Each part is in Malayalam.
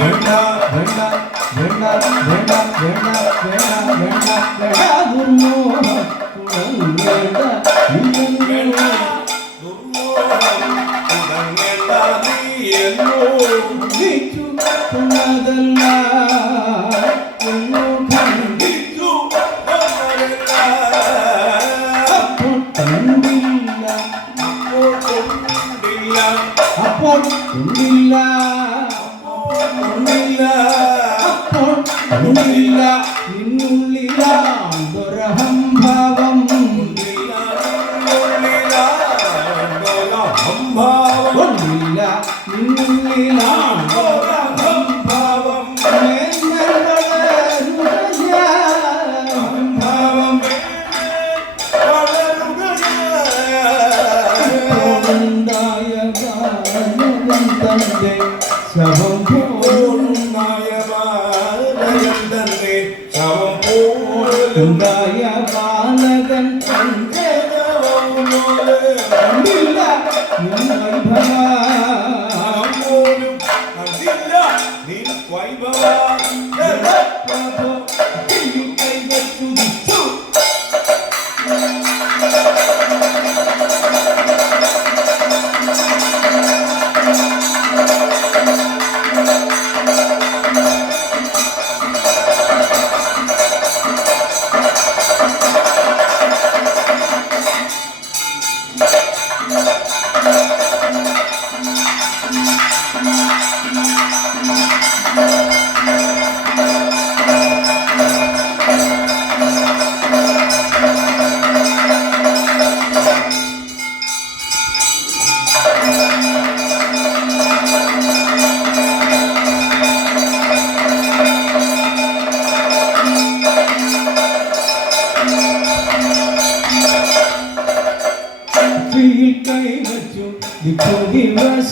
വേണ്ട വേണ്ട വേണ്ട വേണ്ട വേണ്ട ഗുരുമോഹ വേണ്ട ഉള്ളില്ല ഉള്ളില്ല അപ്പോൾ ഉള്ളില്ല ഇന്നുള്ളില്ല തന്നെ ശവം പോലുണ്ടായ ബാലകൻ തന്നെ. ശവം പോലുണ്ടായ ബാലകൻ തന്റെ ശവം പോലെ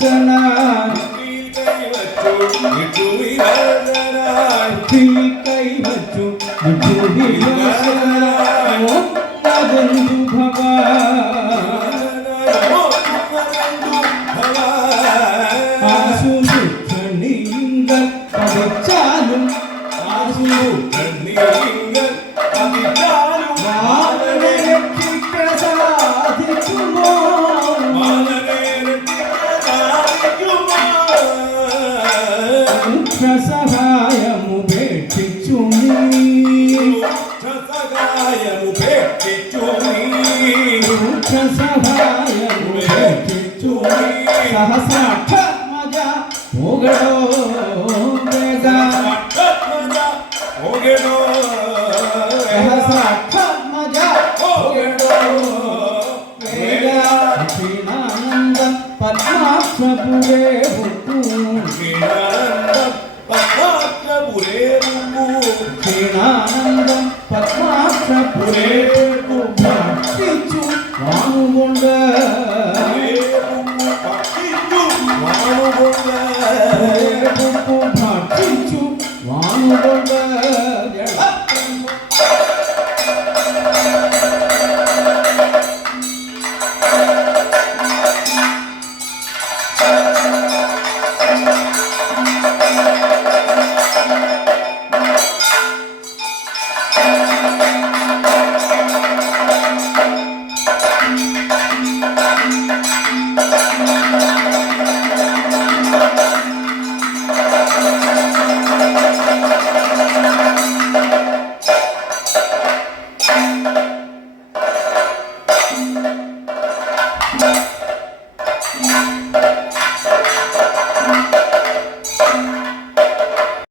ദർശന കൈവച്ചു കൈവച്ചു ಸಹಾಯ ಕಿಚ್ಚು ಸಹಸಾತ್ಮಜ ಹೋಗಡೋ ಹೋಗಡೋ ಸಹಸಾತ್ಮಜ ಹೋಗಡೋ ವೇದಾನಂದ ಪರಮಾತ್ಮಪುರೇ ಹುಟ್ಟು ವೇದಾನಂದ ಪರಮಾತ್ಮಪುರೇ ಹುಟ್ಟು ಕ್ಷೀಣಾನಂದ ಪರಮಾತ್ಮಪುರೇ വാങ്ങുകൊണ്ട് വാങ്ങുകൊണ്ട് വാങ്ങുകൊണ്ട്